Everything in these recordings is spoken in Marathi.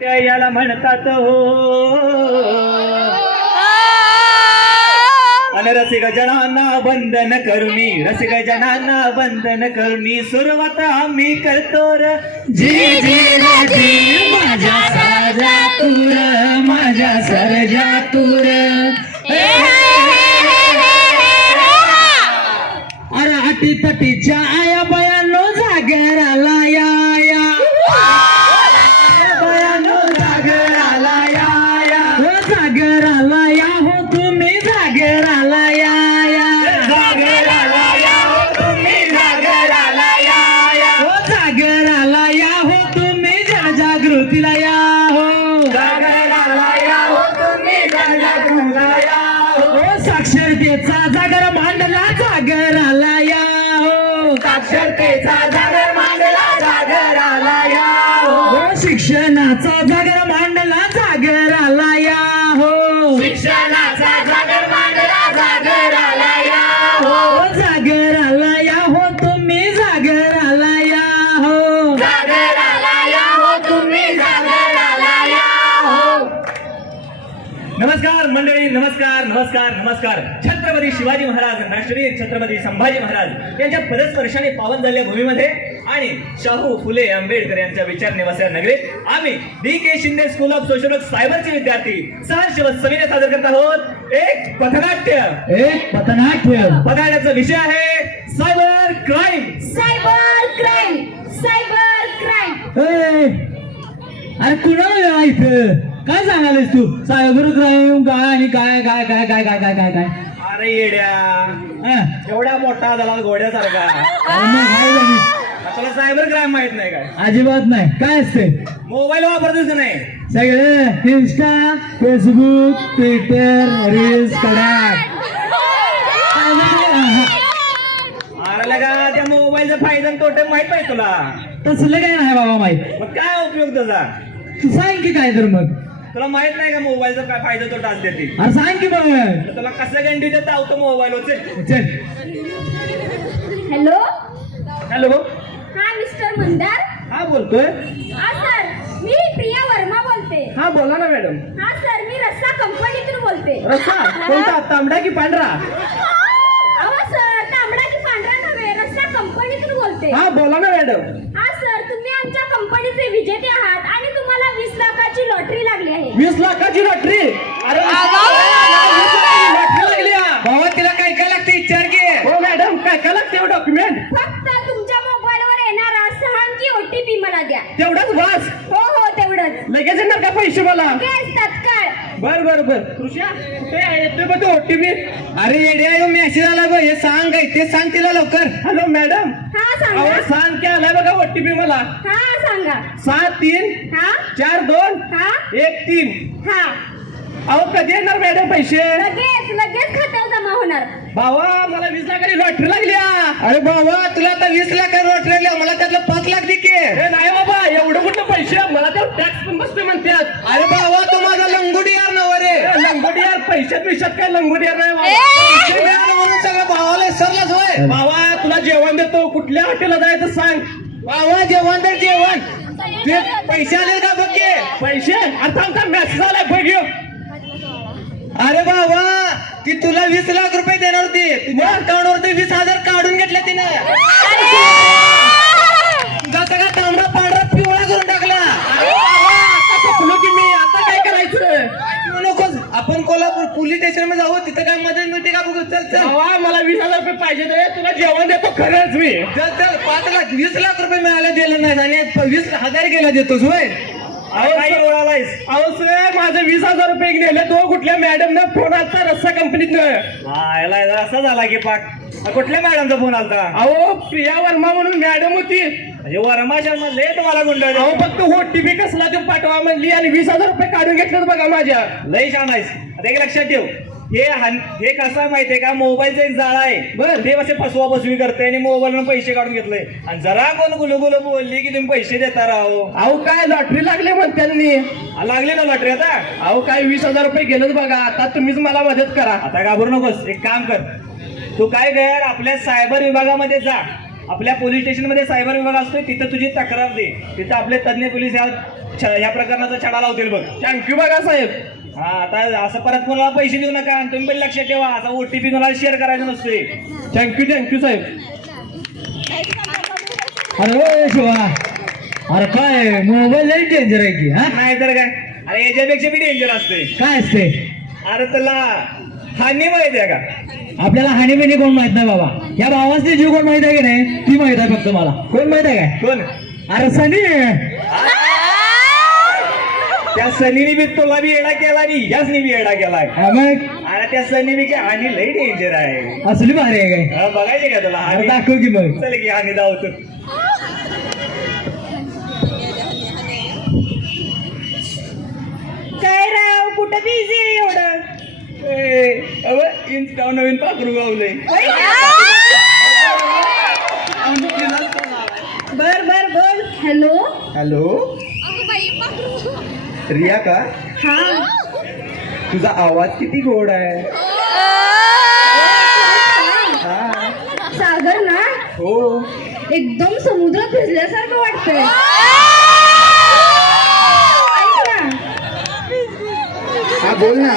याला म्हणतात हो अन रसिक जनांना बंधन करुणी, रसिक जनांना बंधन करुणी सुरुवात आम्ही करतो र जी जी जी माझ्या साजा तूर, माझ्या सरजा तूर अरे अटी तटीच्या आया बयानो जागराला या जागराला या हो तुम्ही जागराला या जागराला या हो तुम्ही जागराला या हो जागराला या हो तुम्ही जनजागृतीला या हो जागराला या हो तुम्ही जनजागृतीला या हो साक्षरतेचा जागर मांडला जागराला या हो साक्षरतेचा जागर मांडला जागराला या हो शिक्षणाचा जागर मांडला जागराला या शिक्षणाचा जागर मांडला जागराला या हो जागराला या हो तुम्ही जागराला या हो जागराला या हो तुम्ही जागराला या हो. नमस्कार मंडळी, नमस्कार नमस्कार नमस्कार. छत्रपती शिवाजी महाराज, राष्ट्रवीर छत्रपती संभाजी महाराज यांच्या पदस्पर्शाने पावन झालेल्या भूमीमध्ये आणि शाहू फुले आंबेडकर यांच्या विचार निवासी नगरीत आम्ही D K. Shinde school of social work सायबरचे विद्यार्थी सहर्ष सविनय सादर करत आहोत एक पथनाट्य. पथनाट्याचा विषय आहे cyber crime. Cyber crime, cyber crime. अरे कुणाला इथं काय सांगायलास तू? सायबर क्राईम काय आणि काय काय काय काय काय काय काय काय अरे येड्या एवढा मोठा झाला घोड्यासारखा. तुला सायबर क्राईम माहित नाही काय? अजिबात नाही. काय असते? मोबाईल वापरतच नाही सगळे इंस्टा, फेसबुक, ट्विटर, रील्स अरे लगा त्या मोबाईलचा फायदा आणि तोटे माहित नाही तुला? तसलं काय नाही बाबा माहित. मग काय उपयोग त्याचा? तू सांग की काय तर मग. तुला माहित नाही का मोबाईलचा काय फायदा तोटा असते ते? अरे सांग की मग. तुला कसं गंडी देता होतं मोबाईल होते. Hello hello. हा मिस्टर मंदार. हा बोलतोय. हा सर, मी प्रिया वर्मा बोलते. हा बोला ना मॅडम. हा सर, मी रस्सा कंपनीतून बोलते. रस्सा कोणता? तांबडा की पांढरा? अहो सर, तांबडा की पांढरा नव्हे, रस्सा कंपनीतून बोलते. हा बोला ना मॅडम. हा सर, तुम्ही आमच्या कंपनीचे विजेते आहात आणि तुम्हाला 20 लाखाची लॉटरी लागली आहे. 20 लाखाची लॉटरी? अरे लॉटरी लागली भावा. तिला काय काय लागते विचार की. हो मॅडम, काय काय लागते डॉक्युमेंट? फक्त तुमच्या मोबाईलवर येणारा 6 अंकी OTP मला द्या. तेवढंच बस? हो हो तेवढंच. लगेच येणार का पैसे मला? लगेच तात्काळ. बर बर बर. कृष्या कुठे येतोय बघ तो OTP? अरे येड्या मेसेज आला बघ. हे सांग काय ते सांग तिला लवकर. Hello madam. हा सांगा. सांग की आलाय बघा OTP मला. हा सांगा. 7-3 हा 4-2 हा 1-3. हा. अहो कधी येणार मॅडम पैसे? लगेच लगेच खात्यावर जमा होणार. भावा मला 20 लाखाची लॉटरी लागली. अरे भावा तुला आता 20 लाख लॉटरी लागली, मला त्यातलं 5 लाख दे की. नाही बाबा एवढं कुठलं पैसे, मला तर टॅक्स पण बसते म्हणतात. अरे भावा तू माझा लंगोटी यार नव रे. लंगोटी यार पैशात काय लंगोटी यार नाही म्हणून सगळं भावाला सरलाच होय. भावा तुला जेवण देतो, कुठल्या हॉटेलला जायचं सांग. भावा जेवण तर जेवण. ते पैसे आले का बघ की. पैसे? अरे थांब थांब मेसेज आलाय बघ. अरे बाबा ती तुला 20 लाख रुपये देणार होती, तुझ्या अकाउंट वरती 20,000 काढून घेतले तिने. तुझा सगळा तांबडा पांढरा पिवळा करून टाकला. आता चुकलो की मी, आता काय करायचं? नकोस, आपण कोल्हापूर पोलीस स्टेशन मध्ये जाऊ, तिथे काय मदत मिळते का बघू. चल चल. मला 20,000 रुपये पाहिजे, तुला जेवण देतो खरंच मी. चल चल. 5 लाख 20 लाख रुपये मिळाले दिलं नाही आणि 20,000 गेला देतोस होय. अहो सर माझं 20,000 रुपये नेले. तो कुठल्या मॅडम न फोन आलता रस्सा कंपनीतनं. असा झाला की पाक. कुठल्या मॅडमचा फोन आलता? अहो प्रिया वर्मा म्हणून मॅडम होती. वर्मा शर्मा लय तुम्हाला गुंडाळले. अहो फक्त OTP कसला ते पाठवा म्हणली आणि 20,000 रुपये काढून घेतलं बघा माझ्या. लय छान आहेस. आता एक लक्षात ठेव, हे कसं माहितीये का, मोबाईलचं एक जाळ आहे. बरं ते असे फसवा फसवी करते आणि मोबाईलनं पैसे काढून घेतले. आणि जरा कोण गुलगुल बोलली की तुम्ही पैसे देता राहो. अहो काय लॉटरी लागले म्हणते. लागले ना लॉटरी आता? अहो काय 20,000 रुपये गेलं बघा. आता तुम्हीच मला मदत करा. आता घाबरू नकोस, एक काम कर, तू काय कर आपल्या सायबर विभागामध्ये जा आपल्या पोलीस स्टेशनमध्ये सायबर विभाग असतोय, तिथं तुझी तक्रार दे. तिथं आपले तज्ञ पोलीस ह्या प्रकरणाचा छडा लावतील बघ. थँक्यू बघा साहेब. हा, आता असं परत कोणाला पैसे देऊ नका आणि तुम्ही पण लक्षात ठेवा, असा OTP कोणाला शेअर करायचा नसतोय. थँक्यू साहेब. अरे शिवा, अरे काय मोबाईल लई डेंजर आहे की. हा, नाही तर काय, अरे याच्यापेक्षा बी डेंजर असते. काय असते? अरे तुला हानी माहिती आहे का? आपल्याला हानीबिनी कोण माहित नाही बाबा. या भावाची जीव कोण माहित आहे की नाही, ती माहित आहे फक्त मला. कोण माहित आहे काय? कोण? अरे सनी. त्या सनीने बी तुला बी येडा केला आणि यासनी बी येडा केलाय. मग अरे त्या सनी बी हानी लई डेंजर आहे. असली भारी आहे काय? हा, बघायचे का तुला अरे हानी? दाखव की मग. चल की हानी धावतो. काय राव, कुठं बिझी आहे एवढं? इंस्टा नवीन पाखरू गावलंय. बर बोल. हॅलो. हॅलो, रिया का? हा, तुझा आवाज किती गोड आहे. हा, सागर ना हो. एकदम समुद्रात भिजल्यासारखं वाटतंय. ऐक ना, हा, बोल ना.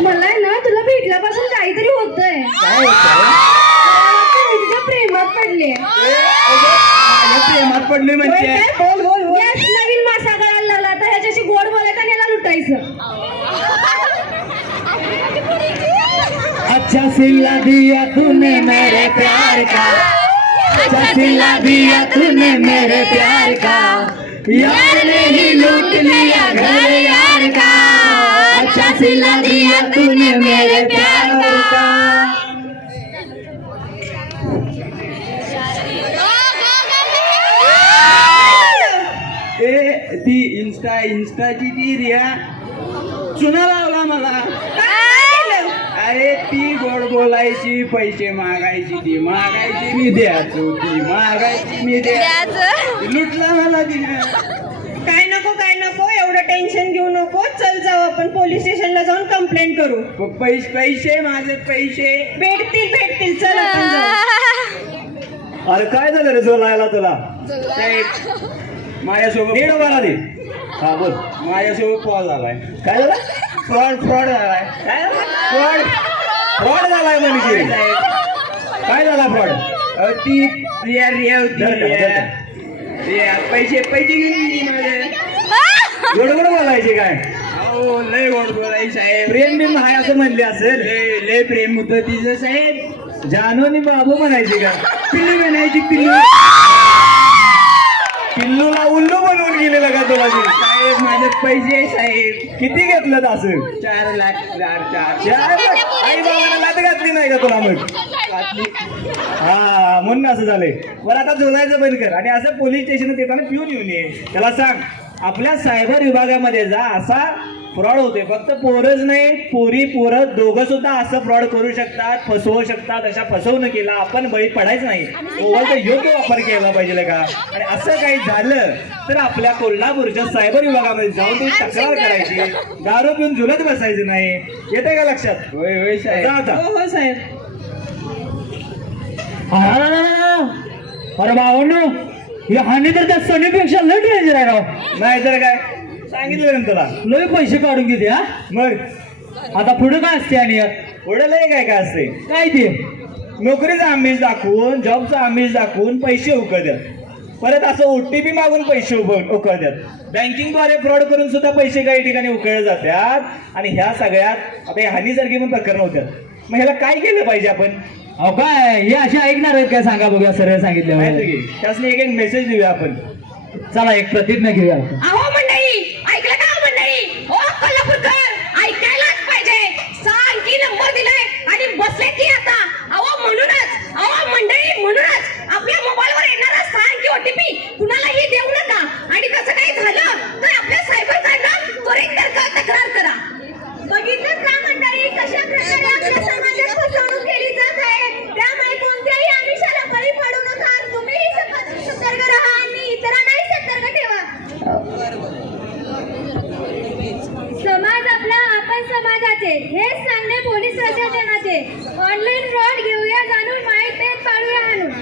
मला आहे ना तुला भेटल्यापासून काहीतरी होतंय. काय होतं? मी तुझ्या प्रेमात पडले. प्रेमात पडलोय म्हणजे? याच नवीन मासा गळायला लागला, तर ह्याच्याशी गोड बोलायचं आणि याला लुटायचं. अच्छा सिला दिया तूने मेरे प्यार का, अच्छा सिला दिया तूने मेरे प्यार का, यार ने ही लूट लिया घर यार का, अच्छा सिला दिया तूने मेरे प्यार का. ती इंस्टाची ती रिया चुना लावला मला. अरे ती गोड बोलायची, पैसे मागायची, ती मागायची मी द्यायचो, ती मागायची मी द्यायचो. लुटला मला तिने. काय नको एवढं टेन्शन घेऊ नको. चल जाऊ आपण पोलीस स्टेशनला जाऊन कंप्लेंट करू. पैसे माझे पैसे भेटतील. चल आपण जाऊ. अरे काय झालं रे जोलायला तुला? माझ्यासोबत नीट मला दे. हा बोल. माझ्यासोबत फ्रॉड झालाय. काय झालं? फ्रॉड झालाय. काय फ्रॉड झालाय म्हणजे? काय झाला फ्रॉड? ती रिया होती. पैसे घेऊन गेली माझे. गोड बोलायचे काय? हो, लय गोड बोलायची साहेब. प्रेम बिम हाय असं म्हणले असेल. लय प्रेम होतं तिचं साहेब. जानू आणि बाबू म्हणायचे का? पिल्लू म्हणायची. पिल्लूला उल्लू बनवून गेलेलं का तुला? साहेब माझे पैसे साहेब. किती घेतलं असं? 4 लाख. 4 आई बाबाला लात घातली नाही का तुला? मग हा, म्हणून असं झालंय. बरं आता जोडायचं बंद कर आणि असं पोलीस स्टेशनात येताना पिऊन येऊन ये. त्याला सांग आपल्या सायबर विभागामध्ये जा, असा फ्रॉड होते. फक्त पोरच नाही, पोरं दोघं सुद्धा असं फ्रॉड करू शकतात, फसवू शकतात. अशा फसवणुकीला आपण बळी पडायचं नाही. मोबाईलचा योग्य वापर केला पाहिजे का? आणि असं काही झालं तर आपल्या कोल्हापूरच्या सायबर विभागामध्ये जाऊन तुम्ही तक्रार करायची. दारू पिऊन झुलत बसायचं नाही. येते का लक्षात? होय साहेब. हो साहेब. अरे भावांनो, ही हानी तर त्या सनीपेक्षा लय डेंजर आहे राव. नाही तर काय सांगितलं ना तुला. लय पैसे काढून घेते. हा, मग आता पुढे काय असते? आणि यात पुढे लय काय असते? काय ते नोकरीचा आमिष दाखवून, जॉबचा आमिष दाखवून पैसे उकळतात. परत असं OTP मागून पैसे उकळतात. बँकिंगद्वारे फ्रॉड करून सुद्धा पैसे काही ठिकाणी उकळले जातात. आणि ह्या सगळ्यात आता या हानीसारखी पण प्रकरण होतात. मग ह्याला काय केलं पाहिजे आपण? अहो काय हे असे ऐकणार आहेत काय? सांगा बघूया. सरळ सांगितलं. त्यासनी एक मेसेज देऊया आपण. चला एक प्रतिज्ञा घेऊया. अहो मंडळी, ऐकलं का मंडळी? ओ कोल्हापूरकर, ऐकायलाच पाहिजे. सांग की नंबर दिलाय आणि बसले की आता. अहो म्हणूनच आपल्या मोबाईलवर येणारा सांग की OTP कुणालाही देऊ नका. आणि तसं काही झालं तर आपल्या सायबर काढला त्वरित तक्रार करा. बघितलं का मंडळी, कशा प्रकारे आपल्या समाजात फसवणूक केली जात आहे. त्यामुळे कोणत्याही आमिषाला बळी पडू नका. तुम्हीही सतर्क राहा आणि इतरांनाही सतर्क ठेवा. समाज आपला, आपण समाजाचे, हेच सांगणे पोलीस प्रशासनाचे. ऑनलाईन फ्रॉड घेऊया जाणून, माहिती पाळूया आणून.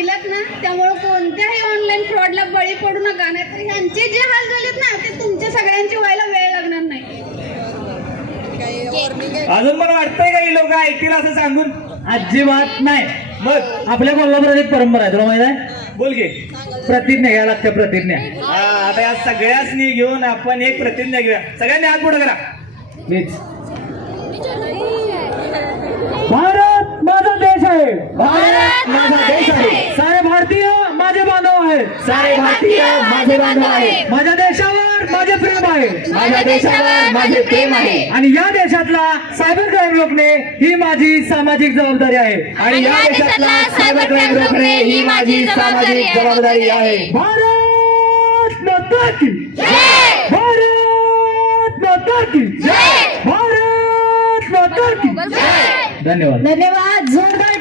पाहिलात ना, त्यामुळे कोणत्याही ऑनलाईन फ्रॉडला बळी पडू नका, नाहीतर ह्यांचे जे हाल झालेत ना ते तुमच्या सगळ्यांची व्हायला वेळ लागणार नाही. अजून मला वाटतंय का ही लोक ऐकतील असं सांगून? अजिबात नाही. मग आपल्या कोल्हापुरात एक परंपरा आहे, तुला माहित आहे? बोल घे. प्रतिज्ञा घ्यायला लागते, प्रतिज्ञा. आता या सगळ्यासनी घेऊन आपण एक प्रतिज्ञा घेऊया. सगळ्यांनी हात पुढे करा. प्लीज. भारत माझा देश आहे, भारत माझा देश आहे, सारे भारतीय माझे बांधव आहेत, सारे भारतीय माझे बांधव आहेत, माझ्या देशावर माझे प्रेम आहे, माझ्या देशावर माझे प्रेम आहे, आणि या देशातला सायबर क्राईम रोखणे ही माझी सामाजिक जबाबदारी आहे, आणि या देशातला सायबर क्राईम रोखणे ही माझी सामाजिक जबाबदारी आहे. भारत माता की जय, भारत माता की जय, भारत माता की जय. धन्यवाद. धन्यवाद. जोरदार